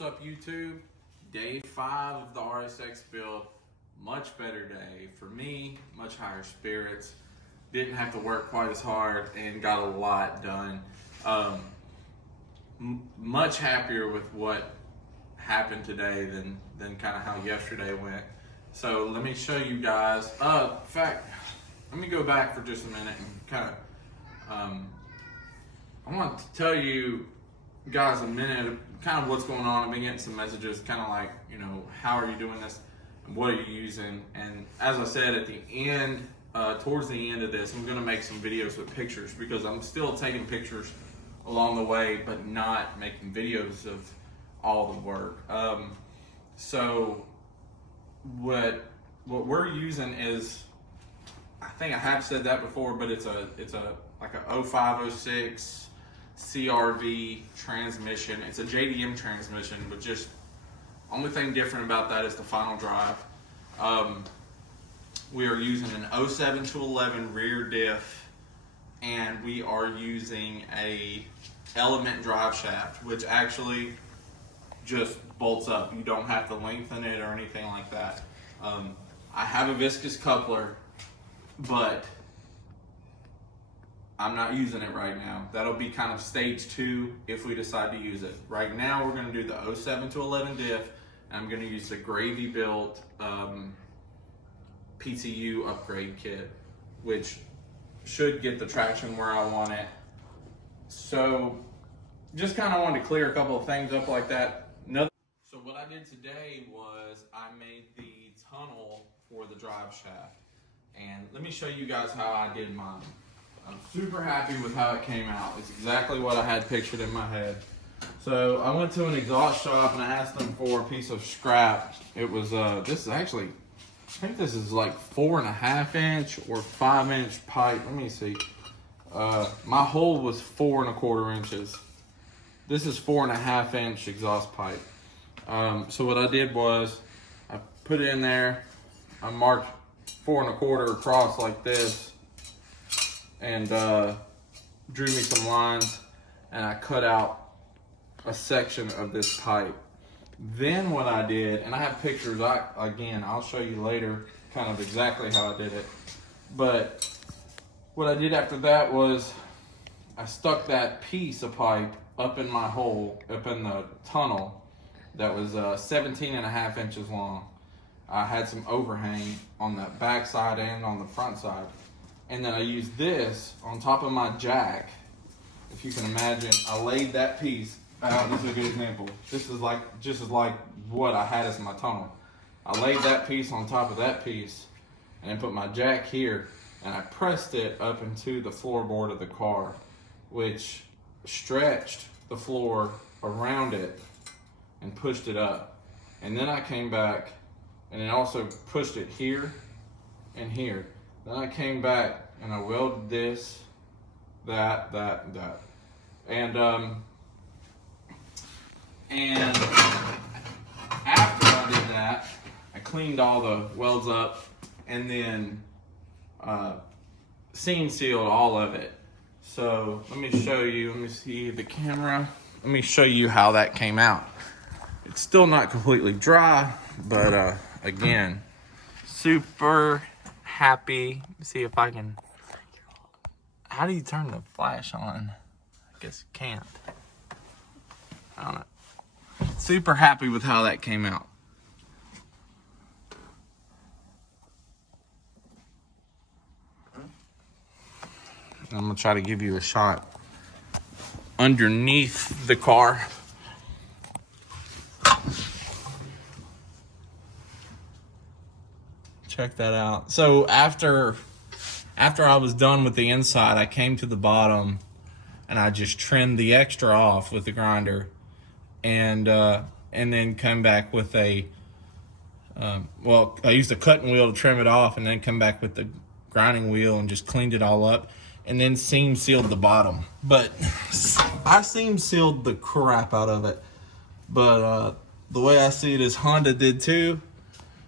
What's up, YouTube? Day 5 of the RSX build. Much better day for me, much higher spirits. Didn't have to work quite as hard and got a lot done. Much happier with what happened today than kind of how yesterday went. So let me show you guys. In fact, let me go back for just a minute and kind of, I want to tell you guys a minute kind of what's going on. I've been getting some messages kind of like, you know, how are you doing this and what are you using? And as I said at the end, towards the end of this, I'm going to make some videos with pictures because I'm still taking pictures along the way, but not making videos of all the work. So what we're using is, I think I have said that before, but it's like a 0506 CRV transmission. It's a JDM transmission, but just only thing different about that is the final drive. We are using an 07 to 11 rear diff, and we are using a element drive shaft, which actually just bolts up. You don't have to lengthen it or anything like that. I have a viscous coupler, but I'm not using it right now. That'll be kind of stage 2 if we decide to use it. Right now we're gonna do the 07 to 11 diff, and I'm gonna use the Gravy built PTU upgrade kit, which should get the traction where I want it. So just kind of wanted to clear a couple of things up like that. So what I did today was I made the tunnel for the drive shaft. And let me show you guys how I did mine. I'm super happy with how it came out. It's exactly what I had pictured in my head. So I went to an exhaust shop and I asked them for a piece of scrap. It was, this is actually, I think this is like 4.5 inch or 5 inch pipe. Let me see. My hole was 4.25 inches. This is 4.5 inch exhaust pipe. So what I did was I put it in there. I marked 4.25 across like this, and drew me some lines, and I cut out a section of this pipe. Then what I did, and I have pictures, again, I'll show you later kind of exactly how I did it. But what I did after that was I stuck that piece of pipe up in my hole, up in the tunnel that was 17.5 inches long. I had some overhang on the back side and on the front side. And then I used this on top of my jack. If you can imagine, I laid that piece out. This is a good example. This is just like what I had as my tunnel. I laid that piece on top of that piece and then put my jack here, and I pressed it up into the floorboard of the car, which stretched the floor around it and pushed it up. And then I came back and it also pushed it here and here. Then I came back and I welded this, that. And after I did that, I cleaned all the welds up and then seam sealed all of it. So let me show you, let me see the camera. Let me show you how that came out. It's still not completely dry, but again, super happy. See if I can, how do you turn the flash on? I guess you can't. I don't know. Super happy with how that came out. I'm gonna try to give you a shot underneath the car. Check that out. So after I was done with the inside, I came to the bottom and I just trimmed the extra off with the grinder, and then come back with a well, I used a cutting wheel to trim it off, and then come back with the grinding wheel and just cleaned it all up, and then seam sealed the bottom. But I seam sealed the crap out of it. But the way I see it is Honda did too.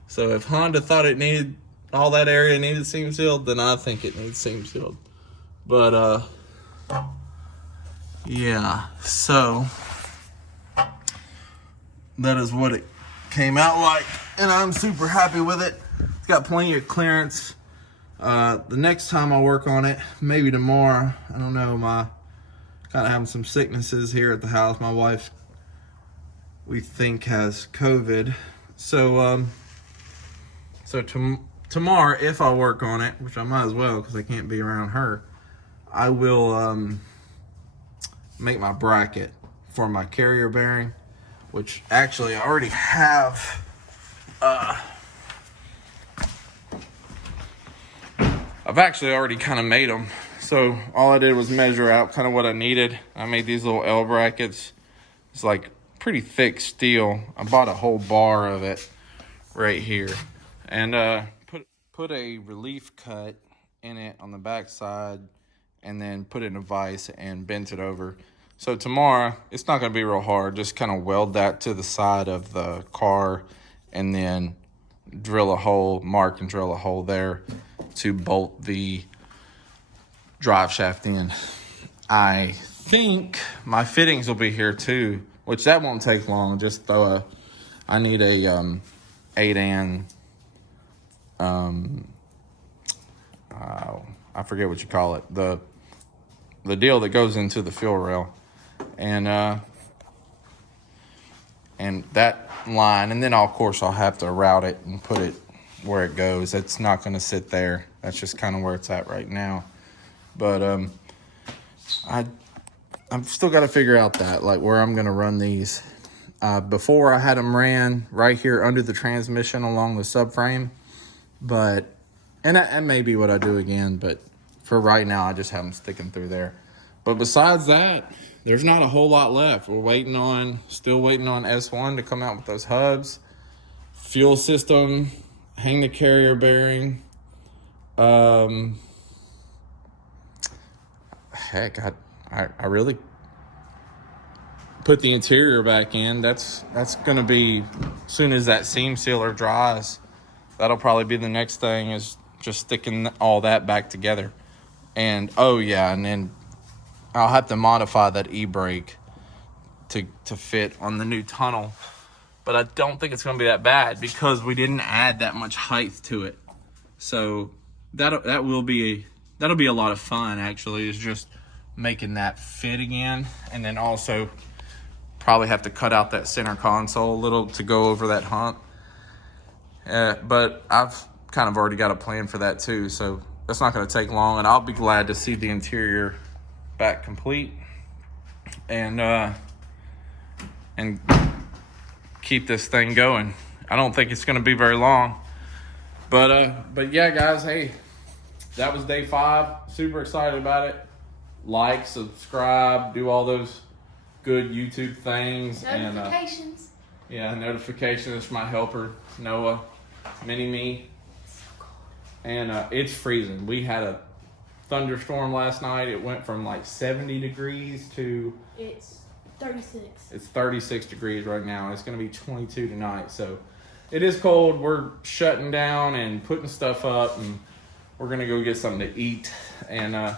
So if Honda thought it needed, all that area needed seam sealed, then I think it needs seam sealed. But yeah, so that is what it came out like, and I'm super happy with it. It's got plenty of clearance. The next time I work on it, maybe tomorrow, I don't know, my kind of having some sicknesses here at the house. My wife, we think, has COVID. So tomorrow, if I work on it, which I might as well because I can't be around her, I will make my bracket for my carrier bearing, which actually I already have. I've actually already kind of made them. So all I did was measure out kind of what I needed. I made these little L brackets. It's like pretty thick steel. I bought a whole bar of it right here, and put a relief cut in it on the back side, and then put it in a vise and bent it over. So tomorrow, it's not going to be real hard. Just kind of weld that to the side of the car, and then drill a hole, mark and drill a hole there to bolt the drive shaft in. I think my fittings will be here too, which that won't take long. Just throw I need a 8-an I forget what you call it, the deal that goes into the fuel rail, and that line, and then of course I'll have to route it and put it where it goes. It's not going to sit there. That's just kind of where it's at right now. But I've still got to figure out that, like, where I'm going to run these. Before I had them ran right here under the transmission along the subframe, but and that may be what I do again, but for right now I just have them sticking through there. But besides that, there's not a whole lot left. We're still waiting on S1 to come out with those hubs, fuel system, hang the carrier bearing. Heck, I really put the interior back in. That's gonna be, as soon as that seam sealer dries, that'll probably be the next thing, is just sticking all that back together. And oh yeah, and then I'll have to modify that e-brake to fit on the new tunnel. But I don't think it's gonna be that bad because we didn't add that much height to it. So that'll be a lot of fun, actually, is just making that fit again. And then also probably have to cut out that center console a little to go over that hump. But I've kind of already got a plan for that too, so that's not going to take long, and I'll be glad to see the interior back complete and keep this thing going. I don't think it's going to be very long, but yeah, guys, hey, that was day 5. Super excited about it. Like, subscribe, do all those good YouTube things. Notifications. And notifications for my helper, Noah, Mini-Me. And it's freezing. We had a thunderstorm last night. It went from like 70 degrees to... It's 36. It's 36 degrees right now. It's going to be 22 tonight. So it is cold. We're shutting down and putting stuff up, and we're going to go get something to eat. And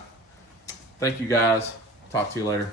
thank you, guys. Talk to you later.